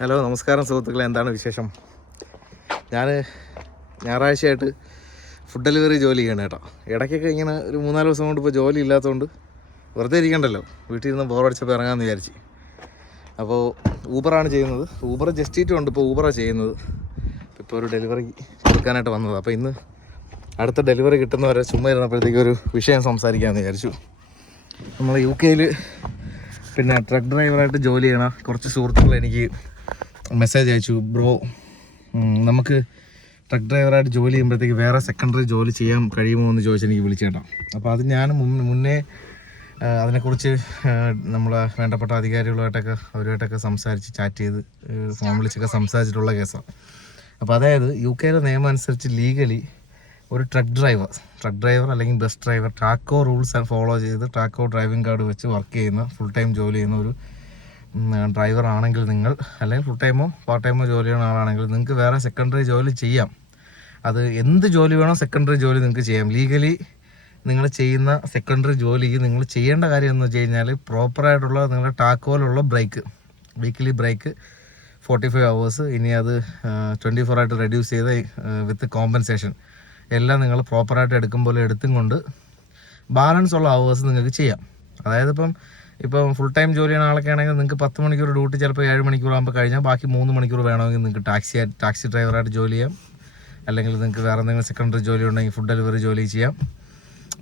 Hello നമസ്കാരം സുഹൃത്തുക്കളെ. എന്താണ് വിശേഷം? ഞാൻ ഞായറാഴ്ചയായിട്ട് ഫുഡ് ഡെലിവറി ജോലി ചെയ്യണം കേട്ടോ. ഇടയ്ക്കൊക്കെ ഇങ്ങനെ ഒരു മൂന്നാൽ ദിവസം കൊണ്ട് ഇപ്പോൾ ജോലി ഇല്ലാത്തതുകൊണ്ട് വെറുതെ ഇരിക്കണ്ടല്ലോ. വീട്ടിൽ നിന്ന് ബോറടിച്ചപ്പോൾ ഇറങ്ങാമെന്ന് വിചാരിച്ച്. അപ്പോൾ ഊബറാണ് ചെയ്യുന്നത്. ഊബർ ജസ്റ്റിറ്റും ഉണ്ട്. ഇപ്പോൾ ഊബറാണ് ചെയ്യുന്നത്. ഇപ്പോൾ ഒരു ഡെലിവറി കൊടുക്കാനായിട്ട് വന്നത്. അപ്പോൾ ഇന്ന് അടുത്ത ഡെലിവറി കിട്ടുന്നവരെ ചുമ്മാ ഇരുന്നപ്പോഴത്തേക്ക് ഒരു വിഷയം സംസാരിക്കാമെന്ന് വിചാരിച്ചു. നമ്മൾ യു കെയിൽ പിന്നെ ട്രക്ക് ഡ്രൈവറായിട്ട് ജോലി ചെയ്യണ കുറച്ച് സുഹൃത്തുക്കൾ എനിക്ക് മെസ്സേജ് അയച്ചു ബ്രോ നമുക്ക് ട്രക്ക് ഡ്രൈവറായിട്ട് ജോലി ചെയ്യുമ്പോഴത്തേക്ക് വേറെ സെക്കൻഡറി ജോലി ചെയ്യാൻ കഴിയുമോ എന്ന് ചോദിച്ച് എനിക്ക് വിളിച്ചേട്ടാ. അപ്പോൾ അത് ഞാൻ മുന്നേ അതിനെക്കുറിച്ച് നമ്മളെ വേണ്ടപ്പെട്ട അധികാരികളുമായിട്ടൊക്കെ അവരുമായിട്ടൊക്കെ സംസാരിച്ച് ചാറ്റ് ചെയ്ത് ഫോൺ വിളിച്ചൊക്കെ സംസാരിച്ചിട്ടുള്ള കേസാണ് അപ്പോൾ അതായത് യു കെയിലെ നിയമം അനുസരിച്ച് ലീഗലി ഒരു ട്രക്ക് ഡ്രൈവർ ട്രക്ക് ഡ്രൈവർ അല്ലെങ്കിൽ ബസ് ഡ്രൈവർ ട്രാക്കോ റൂൾസ് ഫോളോ ചെയ്ത് ട്രാക്കോ ഡ്രൈവിംഗ് കാർഡ് വെച്ച് വർക്ക് ചെയ്യുന്ന ഫുൾ ടൈം ജോലി ചെയ്യുന്ന ഒരു ഡ്രൈവർ ആണെങ്കിൽ നിങ്ങൾ അല്ലെങ്കിൽ ഫുൾ ടൈമോ പാർട്ട് ടൈമോ ജോലി ചെയ്യുന്ന ആളാണെങ്കിൽ നിങ്ങൾക്ക് വേറെ സെക്കൻഡറി ജോലി ചെയ്യാം. അത് എന്ത് ജോലി വേണോ സെക്കൻഡറി ജോലി നിങ്ങൾക്ക് ചെയ്യാം. ലീഗലി നിങ്ങൾ ചെയ്യുന്ന സെക്കൻഡറി ജോലിക്ക് നിങ്ങൾ ചെയ്യേണ്ട കാര്യം എന്ന് വെച്ച് കഴിഞ്ഞാൽ പ്രോപ്പറായിട്ടുള്ള നിങ്ങളുടെ ടാക്കോലുള്ള break weekly break forty five hours ഇനി അത് ട്വന്റി ഫോർ ആയിട്ട് റെഡ്യൂസ് ചെയ്ത് വിത്ത് കോമ്പൻസേഷൻ എല്ലാം നിങ്ങൾ പ്രോപ്പറായിട്ട് എടുക്കും പോലെ എടുത്തും കൊണ്ട് ബാലൻസ് ഉള്ള അവേഴ്സ് നിങ്ങൾക്ക് ചെയ്യാം. അതായത് ഇപ്പം ഇപ്പം ഫുൾ ടൈം ജോലി ചെയ്യുന്ന ആളൊക്കെ ആണെങ്കിൽ നിങ്ങൾക്ക് പത്ത് മണിക്കൂർ ഡ്യൂട്ടി ചിലപ്പോൾ ഏഴ് മണിക്കൂർ ആകുമ്പോൾ കഴിഞ്ഞാൽ ബാക്കി മൂന്ന് മണിക്കൂർ വേണമെങ്കിൽ നിങ്ങൾക്ക് ടാക്സി ടാക്സി ഡ്രൈവറായിട്ട് ജോലി ചെയ്യാം. അല്ലെങ്കിൽ നിങ്ങൾക്ക് വേറെ എന്തെങ്കിലും സെക്കൻഡറി ജോലി ഉണ്ടെങ്കിൽ ഫുഡ് ഡെലിവറി ജോലി ചെയ്യാം.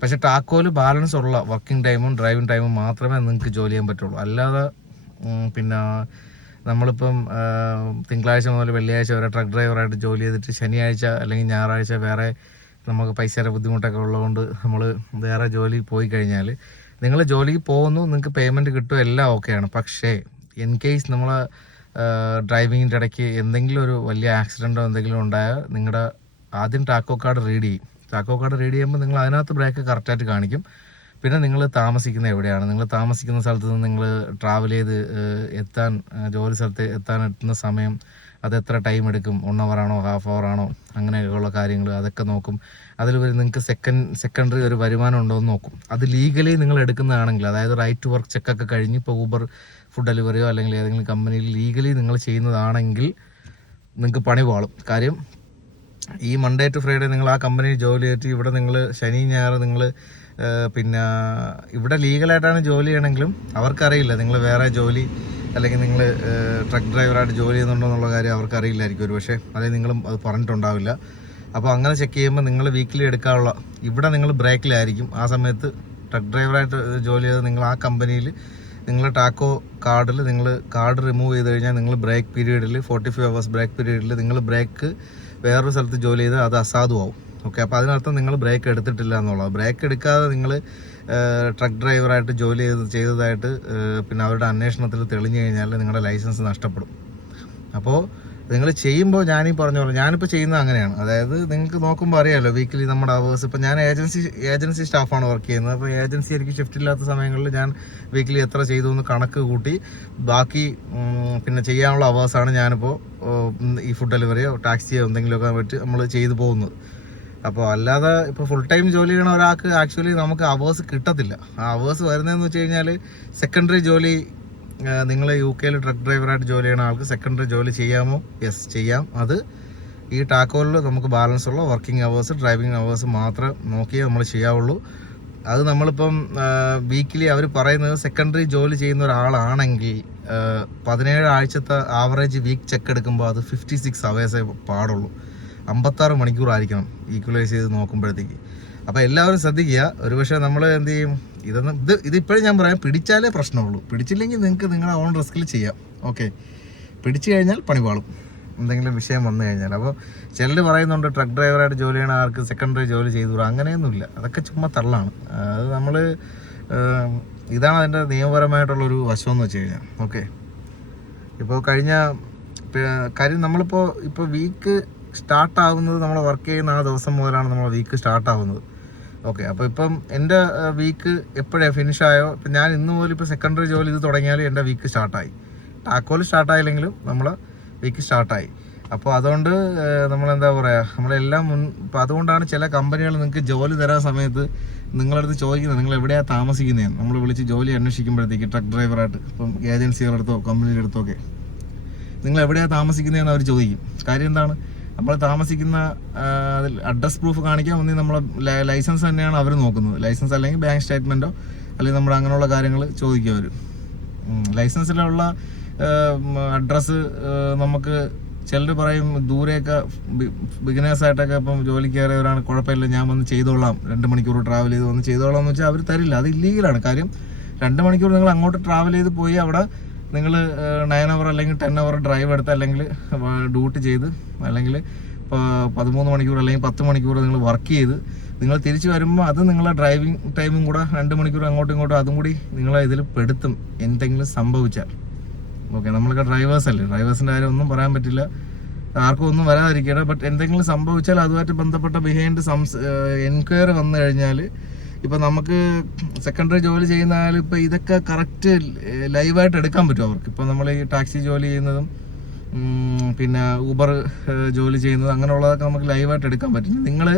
പക്ഷേ ടാക്കോൽ ബാലൻസ് ഉള്ള വർക്കിംഗ് ടൈമും ഡ്രൈവിംഗ് ടൈമും മാത്രമേ നിങ്ങൾക്ക് ജോലി ചെയ്യാൻ പറ്റുള്ളൂ. അല്ലാതെ പിന്നെ നമ്മളിപ്പം തിങ്കളാഴ്ച മുതൽ വെള്ളിയാഴ്ച വരെ ട്രക്ക് ഡ്രൈവറായിട്ട് ജോലി ചെയ്തിട്ട് ശനിയാഴ്ച അല്ലെങ്കിൽ ഞായറാഴ്ച വേറെ നമുക്ക് പൈസയുടെ ബുദ്ധിമുട്ടൊക്കെ ഉള്ളതുകൊണ്ട് നമ്മൾ വേറെ ജോലി പോയി കഴിഞ്ഞാൽ നിങ്ങൾ ജോലിക്ക് പോകുന്നു നിങ്ങൾക്ക് പേയ്മെന്റ് കിട്ടും എല്ലാം ഓക്കെയാണ് പക്ഷേ ഇൻ കേസ് നമ്മൾ ഡ്രൈവിങ്ങിന്റെ ഇടയ്ക്ക് എന്തെങ്കിലും ഒരു വലിയ ആക്സിഡന്റോ എന്തെങ്കിലും ഉണ്ടായാൽ നിങ്ങളുടെ ആദ്യം ടാക്കോ കാർഡ് റീഡ് ചെയ്യും. ടാക്കോ കാർഡ് റീഡ് ചെയ്യുമ്പോൾ നിങ്ങൾ അതിനകത്ത് ബ്രേക്ക് കറക്റ്റായിട്ട് കാണിക്കും. പിന്നെ നിങ്ങൾ താമസിക്കുന്ന എവിടെയാണ്? നിങ്ങൾ താമസിക്കുന്ന സ്ഥലത്ത് നിന്ന് നിങ്ങൾ ട്രാവൽ ചെയ്ത് എത്താൻ ജോലി സ്ഥലത്ത് എത്താൻ എത്തുന്ന സമയം അത് എത്ര ടൈം എടുക്കും? വൺ അവർ ആണോ? ഹാഫ് അവർ ആണോ? അങ്ങനെയൊക്കെയുള്ള കാര്യങ്ങൾ അതൊക്കെ നോക്കും. അതിൽ ഒരു നിങ്ങൾക്ക് സെക്കൻഡ് സെക്കൻഡറി ഒരു വരുമാനം ഉണ്ടോ എന്ന് നോക്കും. അത് ലീഗലി നിങ്ങൾ എടുക്കുന്നതാണെങ്കിൽ അതായത് റൈറ്റ് ടു വർക്ക് ചെക്കൊക്കെ കഴിഞ്ഞ് ഇപ്പോൾ ഊബർ ഫുഡ് ഡെലിവറിയോ അല്ലെങ്കിൽ ഏതെങ്കിലും കമ്പനിയിൽ ലീഗലി നിങ്ങൾ ചെയ്യുന്നതാണെങ്കിൽ നിങ്ങൾക്ക് പണി പാളും. കാര്യം ഈ മൺഡേ ടു ഫ്രൈഡേ നിങ്ങൾ ആ കമ്പനി ജോലി ചെയ്തിട്ട് ഇവിടെ നിങ്ങൾ ശനി ഞായർ നിങ്ങൾ പിന്നെ ഇവിടെ ലീഗലായിട്ടാണ് ജോലി ചെയ്യണമെങ്കിലും അവർക്കറിയില്ല നിങ്ങൾ വേറെ ജോലി അല്ലെങ്കിൽ നിങ്ങൾ ട്രക്ക് ഡ്രൈവറായിട്ട് ജോലി ചെയ്യുന്നുണ്ടോ എന്നുള്ള കാര്യം അവർക്കറിയില്ലായിരിക്കും ഒരു പക്ഷേ അല്ലെങ്കിൽ നിങ്ങളും അത് പറഞ്ഞിട്ടുണ്ടാവില്ല. അപ്പോൾ അങ്ങനെ ചെക്ക് ചെയ്യുമ്പോൾ നിങ്ങൾ വീക്കിലി എടുക്കാനുള്ള ഇവിടെ നിങ്ങൾ ബ്രേക്കിലായിരിക്കും ആ സമയത്ത് ട്രക്ക് ഡ്രൈവറായിട്ട് ജോലി ചെയ്ത് നിങ്ങൾ ആ കമ്പനിയിൽ നിങ്ങൾ ടാക്കോ കാർഡിൽ നിങ്ങൾ കാർഡ് റിമൂവ് ചെയ്ത് കഴിഞ്ഞാൽ നിങ്ങൾ ബ്രേക്ക് പീരീഡിൽ ഫോർട്ടി ഫൈവ് അവേഴ്സ് ബ്രേക്ക് പീരീഡിൽ നിങ്ങൾ ബ്രേക്ക് വേറൊരു സ്ഥലത്ത് ജോലി ചെയ്ത് അത് അസാധുവാകും ഓക്കെ അപ്പോൾ അതിനർത്ഥം നിങ്ങൾ ബ്രേക്ക് എടുത്തിട്ടില്ല എന്നുള്ളത് ബ്രേക്ക് എടുക്കാതെ നിങ്ങൾ ട്രക്ക് ഡ്രൈവറായിട്ട് ജോലി ചെയ്ത് ചെയ്തതായിട്ട് പിന്നെ അവരുടെ അന്വേഷണത്തിൽ തെളിഞ്ഞു കഴിഞ്ഞാൽ നിങ്ങളുടെ ലൈസൻസ് നഷ്ടപ്പെടും. അപ്പോൾ നിങ്ങൾ ചെയ്യുമ്പോൾ ഞാനീ പറഞ്ഞ പോലെ ഞാനിപ്പോൾ ചെയ്യുന്നത് അങ്ങനെയാണ്. അതായത് നിങ്ങൾക്ക് നോക്കുമ്പോൾ അറിയാമല്ലോ വീക്കിലി നമ്മുടെ അവേഴ്സ് ഇപ്പോൾ ഞാൻ ഏജൻസി ഏജൻസി സ്റ്റാഫാണ് വർക്ക് ചെയ്യുന്നത്. അപ്പോൾ ഏജൻസി എനിക്ക് ഷിഫ്റ്റ് ഇല്ലാത്ത സമയങ്ങളിൽ ഞാൻ വീക്കിലി എത്ര ചെയ്തു എന്ന് കണക്ക് കൂട്ടി ബാക്കി പിന്നെ ചെയ്യാനുള്ള അവേഴ്സാണ് ഞാനിപ്പോൾ ഈ ഫുഡ് ഡെലിവറിയോ ടാക്സിയോ എന്തെങ്കിലുമൊക്കെ പറ്റി നമ്മൾ ചെയ്തു പോകുന്നത്. അപ്പോൾ അല്ലാതെ ഇപ്പോൾ ഫുൾ ടൈം ജോലി ചെയ്യണ ഒരാൾക്ക് ആക്ച്വലി നമുക്ക് അവേഴ്സ് കിട്ടത്തില്ല. ആ അവേഴ്സ് വരുന്നതെന്ന് വെച്ച് കഴിഞ്ഞാൽ സെക്കൻഡറി ജോലി നിങ്ങൾ യു കെയിൽ ട്രക്ക് ഡ്രൈവറായിട്ട് ജോലി ചെയ്യുന്ന ആൾക്ക് സെക്കൻഡറി ജോലി ചെയ്യാമോ? യെസ് ചെയ്യാം. അത് ഈ ടാക്കോലിൽ നമുക്ക് ബാലൻസ് ഉള്ള വർക്കിംഗ് അവേഴ്സ് ഡ്രൈവിംഗ് അവേഴ്സ് മാത്രം നോക്കിയേ നമ്മൾ ചെയ്യാവുള്ളൂ. അത് നമ്മളിപ്പം വീക്കിലി അവർ പറയുന്നത് സെക്കൻഡറി ജോലി ചെയ്യുന്ന ഒരാളാണെങ്കിൽ പതിനേഴ് ആഴ്ചത്തെ ആവറേജ് വീക്ക് ചെക്ക് എടുക്കുമ്പോൾ അത് ഫിഫ്റ്റി സിക്സ് അവേഴ്സേ പാടുള്ളൂ. അമ്പത്താറ് മണിക്കൂറായിരിക്കണം ഈക്വലൈസ് ചെയ്ത് നോക്കുമ്പോഴത്തേക്ക്. അപ്പോൾ എല്ലാവരും ശ്രദ്ധിക്കുക. ഒരുപക്ഷെ നമ്മൾ എന്ത് ചെയ്യും? ഇതൊന്നും ഇത് ഇതിപ്പോഴും ഞാൻ പറയാം. പിടിച്ചാലേ പ്രശ്നമുള്ളൂ. പിടിച്ചില്ലെങ്കിൽ നിങ്ങൾക്ക് നിങ്ങളുടെ ഓൺ റിസ്കിൽ ചെയ്യാം. ഓക്കെ പിടിച്ചു കഴിഞ്ഞാൽ പണി പാളും. എന്തെങ്കിലും വിഷയം വന്നു കഴിഞ്ഞാൽ. അപ്പോൾ ചിലർ പറയുന്നുണ്ട് ട്രക്ക് ഡ്രൈവറായിട്ട് ജോലി ചെയ്യണ ആർക്ക് സെക്കൻഡറി ജോലി ചെയ്തുകൂടാ? അങ്ങനെയൊന്നുമില്ല. അതൊക്കെ ചുമ്മാ തള്ളാണ്. അത് നമ്മൾ ഇതാണ് അതിന്റെ നിയമപരമായിട്ടുള്ളൊരു വശം എന്ന് വെച്ച് കഴിഞ്ഞാൽ. ഓക്കെ ഇപ്പോൾ കഴിഞ്ഞ കാര്യം നമ്മളിപ്പോൾ ഇപ്പോൾ വീക്ക് സ്റ്റാർട്ടാവുന്നത് നമ്മൾ വർക്ക് ചെയ്യുന്ന ആ ദിവസം മുതലാണ് നമ്മൾ വീക്ക് സ്റ്റാർട്ട് ആവുന്നത്. ഓക്കെ അപ്പോൾ ഇപ്പം എന്റെ വീക്ക് എപ്പോഴാണ് ഫിനിഷ് ആയോ? ഇപ്പം ഞാൻ ഇന്ന് മുതൽ ഇപ്പോൾ സെക്കൻഡറി ജോലി ഇത് തുടങ്ങിയാൽ എന്റെ വീക്ക് സ്റ്റാർട്ടായി ടാക്കോൽ സ്റ്റാർട്ടായില്ലെങ്കിലും നമ്മൾ വീക്ക് സ്റ്റാർട്ടായി അപ്പോൾ അതുകൊണ്ട് നമ്മളെന്താ പറയുക നമ്മളെല്ലാം മുൻ ഇപ്പം അതുകൊണ്ടാണ് ചില കമ്പനികൾ നിങ്ങൾക്ക് ജോലി തരാൻ സമയത്ത് നിങ്ങളടുത്ത് ചോദിക്കുന്നത് നിങ്ങൾ എവിടെയാണ് താമസിക്കുന്നതെന്ന്? നമ്മൾ വിളിച്ച് ജോലി അന്വേഷിക്കുമ്പോഴത്തേക്ക് ട്രക്ക് ഡ്രൈവറായിട്ട് ഇപ്പം ഏജൻസികളുടെ അടുത്തോ കമ്പനിയുടെ അടുത്തോ ഒക്കെ നിങ്ങൾ എവിടെയാണ് താമസിക്കുന്നതെന്ന് അവർ ചോദിക്കും. കാര്യം എന്താണ്? നമ്മൾ താമസിക്കുന്ന അഡ്രസ് പ്രൂഫ് കാണിക്കാൻ വന്നി നമ്മൾ ലൈസൻസ് തന്നെയാണ് അവർ നോക്കുന്നത്. ലൈസൻസ് അല്ലെങ്കിൽ ബാങ്ക് സ്റ്റേറ്റ്മെന്റോ അല്ലെങ്കിൽ നമ്മുടെ അങ്ങനെയുള്ള കാര്യങ്ങൾ ചോദിക്കുക അവർ ലൈസൻസിലുള്ള അഡ്രസ്സ് നമുക്ക് ചിലർ പറയും ദൂരെയൊക്കെ ബിഗിനേഴ്സായിട്ടൊക്കെ ഇപ്പം ജോലിക്ക് കയറിയവരാണ് കുഴപ്പമില്ല ഞാൻ വന്ന് ചെയ്തോളാം. രണ്ട് മണിക്കൂർ ട്രാവൽ ചെയ്ത് വന്ന് ചെയ്തോളാം എന്ന് വെച്ചാൽ അവർ തരില്ല. അത് ഇല്ലീഗലാണ് കാര്യം രണ്ട് മണിക്കൂർ നിങ്ങൾ അങ്ങോട്ട് ട്രാവൽ ചെയ്ത് പോയി അവിടെ നിങ്ങൾ നയൻ അവർ അല്ലെങ്കിൽ ടെൻ അവർ ഡ്രൈവ് എടുത്ത് അല്ലെങ്കിൽ ഡ്യൂട്ടി ചെയ്ത് അല്ലെങ്കിൽ പതിമൂന്ന് മണിക്കൂർ അല്ലെങ്കിൽ പത്ത് മണിക്കൂർ നിങ്ങൾ വർക്ക് ചെയ്ത് നിങ്ങൾ തിരിച്ചു വരുമ്പോൾ അത് നിങ്ങളെ ഡ്രൈവിംഗ് ടൈമും കൂടെ രണ്ട് മണിക്കൂർ അങ്ങോട്ടും ഇങ്ങോട്ടും അതും കൂടി നിങ്ങളെ ഇതിൽ പെടുത്തും എന്തെങ്കിലും സംഭവിച്ചാൽ. ഓക്കെ നമ്മളൊക്കെ ഡ്രൈവേഴ്സ് അല്ലേ? ഡ്രൈവേഴ്സിന്റെ കാര്യം ഒന്നും പറയാൻ പറ്റില്ല. ആർക്കും ഒന്നും വരാതിരിക്കട്ടെ. ബട്ട് എന്തെങ്കിലും സംഭവിച്ചാൽ അതുമായിട്ട് ബന്ധപ്പെട്ട ബിഹൈൻഡ് സംസ് എൻക്വയറി വന്നു കഴിഞ്ഞാൽ ഇപ്പം നമുക്ക് സെക്കൻഡറി ജോലി ചെയ്യുന്നാൽ ആൾ ഇപ്പം ഇതൊക്കെ കറക്റ്റ് ലൈവായിട്ട് എടുക്കാൻ പറ്റും അവർക്ക്. ഇപ്പം നമ്മൾ ഈ ടാക്സി ജോലി ചെയ്യുന്നതും പിന്നെ ഊബർ ജോലി ചെയ്യുന്നത് അങ്ങനെയുള്ളതൊക്കെ നമുക്ക് ലൈവായിട്ട് എടുക്കാൻ പറ്റില്ല നിങ്ങൾ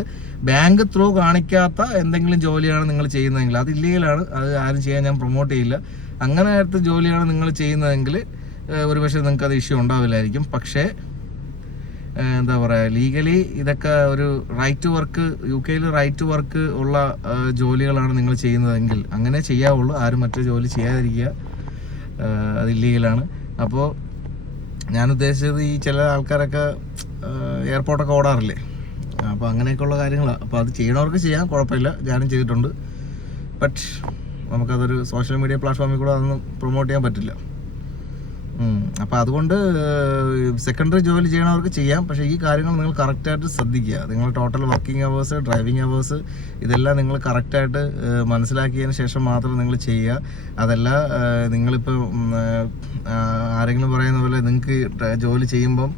ബാങ്ക് ത്രൂ കാണിക്കാത്ത എന്തെങ്കിലും ജോലിയാണ് നിങ്ങൾ ചെയ്യുന്നതെങ്കിൽ അത് ഇല്ലീഗലാണ് അത് ആരും ചെയ്യാൻ ഞാൻ പ്രൊമോട്ട് ചെയ്യില്ല. അങ്ങനെ അടുത്ത ജോലിയാണ് നിങ്ങൾ ചെയ്യുന്നതെങ്കിൽ ഒരുപക്ഷെ നിങ്ങൾക്ക് അത് ഇഷ്യൂ ഉണ്ടാവില്ലായിരിക്കും. പക്ഷേ എന്താ പറയുക ലീഗലി ഇതൊക്കെ ഒരു റൈറ്റ് ടു വർക്ക് യു കെയിൽ റൈറ്റ് ടു വർക്ക് ഉള്ള ജോലികളാണ് നിങ്ങൾ ചെയ്യുന്നതെങ്കിൽ അങ്ങനെ ചെയ്യാവുള്ളൂ. ആരും മറ്റു ജോലി ചെയ്യാതിരിക്കുക അത് ഇല്ലീഗലാണ് അപ്പോൾ ഞാൻ ഉദ്ദേശിച്ചത് ഈ ചില ആൾക്കാരൊക്കെ എയർപോർട്ടൊക്കെ ഓടാറില്ലേ? അപ്പോൾ അങ്ങനെയൊക്കെയുള്ള കാര്യങ്ങളാണ് അപ്പോൾ അത് ചെയ്യണവർക്ക് ചെയ്യാം കുഴപ്പമില്ല. ഞാനും ചെയ്തിട്ടുണ്ട്. ബട്ട് നമുക്കതൊരു സോഷ്യൽ മീഡിയ പ്ലാറ്റ്ഫോമിൽ കൂടെ അതൊന്നും പ്രൊമോട്ട് ചെയ്യാൻ പറ്റില്ല. അപ്പോൾ അതുകൊണ്ട് സെക്കൻഡറി ജോലി ചെയ്യണവർക്ക് ചെയ്യാം. പക്ഷേ ഈ കാര്യങ്ങൾ നിങ്ങൾ കറക്റ്റായിട്ട് ശ്രദ്ധിക്കുക. നിങ്ങൾ total working hours driving hours ഇതെല്ലാം നിങ്ങൾ കറക്റ്റായിട്ട് മനസ്സിലാക്കിയതിന് ശേഷം മാത്രം നിങ്ങൾ ചെയ്യുക. അതല്ല നിങ്ങളിപ്പോൾ ആരെങ്കിലും പറയുന്ന പോലെ നിങ്ങൾക്ക് ജോലി ചെയ്യുമ്പം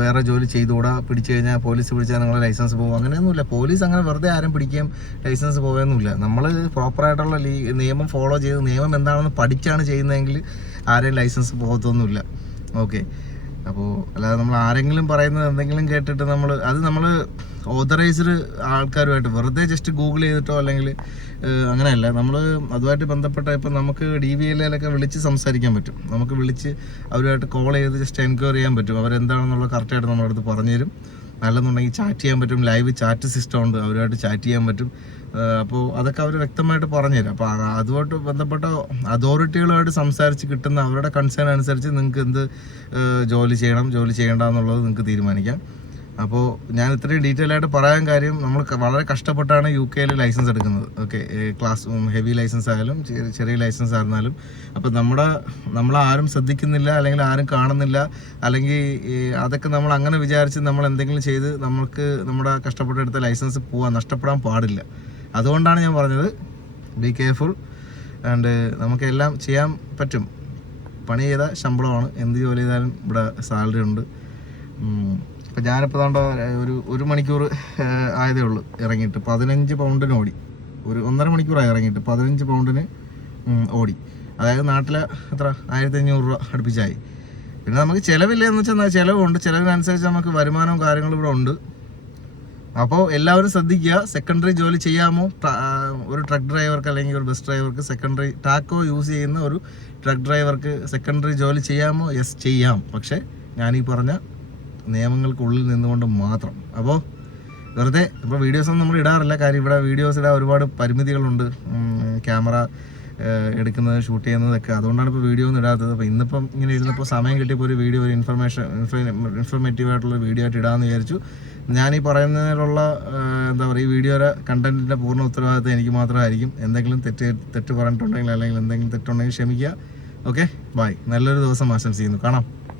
വേറെ ജോലി ചെയ്തുകൂടാ? പിടിച്ചു കഴിഞ്ഞാൽ പോലീസ് പിടിച്ചാൽ നിങ്ങളെ ലൈസൻസ് പോകും. അങ്ങനെയൊന്നുമില്ല. പോലീസ് അങ്ങനെ വെറുതെ ആരും പിടിക്കുകയും ലൈസൻസ് പോകുകയൊന്നുമില്ല നമ്മൾ പ്രോപ്പറായിട്ടുള്ള നിയമം ഫോളോ ചെയ്ത് നിയമം എന്താണെന്ന് പഠിച്ചാണ് ചെയ്യുന്നതെങ്കിൽ ആരെയും ലൈസൻസ് പോകത്തൊന്നുമില്ല. ഓക്കെ അപ്പോൾ അല്ലാതെ നമ്മൾ ആരെങ്കിലും പറയുന്നത് എന്തെങ്കിലും കേട്ടിട്ട് നമ്മൾ അത് നമ്മൾ ഓതറൈസ്ഡ് ആൾക്കാരുമായിട്ട് വെറുതെ ജസ്റ്റ് ഗൂഗിൾ ചെയ്തിട്ടോ അല്ലെങ്കിൽ അങ്ങനെയല്ല. നമ്മൾ അതുമായിട്ട് ബന്ധപ്പെട്ട ഇപ്പം നമുക്ക് ഡി വി എല്ലൊക്കെ വിളിച്ച് സംസാരിക്കാൻ പറ്റും. നമുക്ക് വിളിച്ച് അവരുമായിട്ട് കോൾ ചെയ്ത് ജസ്റ്റ് എൻക്വയറി ചെയ്യാൻ പറ്റും. അവരെന്താണെന്നുള്ള കറക്റ്റായിട്ട് നമ്മുടെ അടുത്ത് പറഞ്ഞു തരും നല്ലെന്നുണ്ടെങ്കിൽ ചാറ്റ് ചെയ്യാൻ പറ്റും. ലൈവ് ചാറ്റ് സിസ്റ്റം ഉണ്ട്. അവരുമായിട്ട് ചാറ്റ് ചെയ്യാൻ പറ്റും. അപ്പോൾ അതൊക്കെ അവർ വ്യക്തമായിട്ട് പറഞ്ഞുതരും. അപ്പോൾ അതുമായിട്ട് ബന്ധപ്പെട്ട അതോറിറ്റികളുമായിട്ട് സംസാരിച്ച് കിട്ടുന്ന അവരുടെ കൺസേൺ അനുസരിച്ച് നിങ്ങൾക്ക് എന്ത് ജോലി ചെയ്യണം ജോലി ചെയ്യേണ്ട എന്നുള്ളത് നിങ്ങൾക്ക് തീരുമാനിക്കാം. അപ്പോൾ ഞാൻ ഇത്രയും ഡീറ്റെയിൽ ആയിട്ട് പറയാൻ കാര്യം നമ്മൾ വളരെ കഷ്ടപ്പെട്ടാണ് യു കെയിൽ ലൈസൻസ് എടുക്കുന്നത്. ഓക്കെ ക്ലാസ് ഹെവി ലൈസൻസ് ആയാലും ചെറിയ ലൈസൻസ് ആയിരുന്നാലും. അപ്പോൾ നമ്മുടെ ആരും ശ്രദ്ധിക്കുന്നില്ല അല്ലെങ്കിൽ ആരും കാണുന്നില്ല അല്ലെങ്കിൽ അതൊക്കെ നമ്മൾ അങ്ങനെ വിചാരിച്ച് നമ്മൾ എന്തെങ്കിലും ചെയ്ത് നമ്മൾക്ക് നമ്മുടെ കഷ്ടപ്പെട്ടെടുത്ത ലൈസൻസ് പോവാൻ നഷ്ടപ്പെടാൻ പാടില്ല. അതുകൊണ്ടാണ് ഞാൻ പറഞ്ഞത്. ബി കെയർഫുൾ ആൻഡ് നമുക്കെല്ലാം ചെയ്യാൻ പറ്റും. പണി ചെയ്ത ശമ്പളമാണ്. എന്ത് ജോലി ചെയ്താലും ഇവിടെ സാലറി ഉണ്ട്. ഇപ്പം ഞാനിപ്പോൾ താണ്ട ഒരു ഒരു മണിക്കൂർ ആയതേ ഉള്ളൂ ഇറങ്ങിയിട്ട്. പതിനഞ്ച് പൗണ്ടിന് ഓടി. ഒരു ഒന്നര മണിക്കൂറായി ഇറങ്ങിയിട്ട് പതിനഞ്ച് പൗണ്ടിന് ഓടി. അതായത് നാട്ടിലെ എത്ര? ആയിരത്തി അഞ്ഞൂറ് രൂപ അടുപ്പിച്ചായി. പിന്നെ നമുക്ക് ചിലവില്ല എന്ന് വെച്ചാൽ ചിലവുണ്ട്. ചിലവിനനുസരിച്ച് നമുക്ക് വരുമാനവും കാര്യങ്ങളും ഇവിടെ ഉണ്ട്. അപ്പോൾ എല്ലാവരും ശ്രദ്ധിക്കുക. സെക്കൻഡറി ജോലി ചെയ്യാമോ? ഒരു ട്രക്ക് ഡ്രൈവർക്ക് അല്ലെങ്കിൽ ഒരു ബസ് ഡ്രൈവർക്ക് സെക്കൻഡറി ടാക്കോ യൂസ് ചെയ്യുന്ന ഒരു ട്രക്ക് ഡ്രൈവർക്ക് സെക്കൻഡറി ജോലി ചെയ്യാമോ? യെസ് ചെയ്യാം. പക്ഷേ ഞാൻ ഈ പറഞ്ഞ നിയമങ്ങൾക്കുള്ളിൽ നിന്നുകൊണ്ട് മാത്രം. അപ്പോൾ വെറുതെ ഇപ്പോൾ വീഡിയോസൊന്നും നമ്മൾ ഇടാറില്ല. കാര്യം ഇവിടെ വീഡിയോസ് ഇടാൻ ഒരുപാട് പരിമിതികളുണ്ട്. ക്യാമറ എടുക്കുന്നത് ഷൂട്ട് ചെയ്യുന്നതൊക്കെ. അതുകൊണ്ടാണ് ഇപ്പോൾ വീഡിയോ ഒന്നും ഇടാത്തത്. അപ്പോൾ ഇന്നിപ്പം ഇങ്ങനെ ഇരുന്നപ്പോൾ സമയം കിട്ടിയപ്പോൾ ഒരു വീഡിയോ ഒരു ഇൻഫർമേഷൻ ഇൻഫർമേറ്റീവ് ആയിട്ടുള്ള വീഡിയോ ആയിട്ട് ഇടാമെന്ന് വിചാരിച്ചു. ഞാൻ ഈ പറയുന്നതിനുള്ള എന്താ പറയുക ഈ വീഡിയോയുടെ കണ്ടന്റിന്റെ പൂർണ ഉത്തരവാദിത്തം എനിക്ക് മാത്രമായിരിക്കും. എന്തെങ്കിലും തെറ്റ് തെറ്റ് പറഞ്ഞിട്ടുണ്ടെങ്കിൽ അല്ലെങ്കിൽ എന്തെങ്കിലും തെറ്റുണ്ടെങ്കിൽ ക്ഷമിക്കുക. ഓക്കെ ബൈ നല്ലൊരു ദിവസം ആശംസിക്കുന്നു. കാണാം.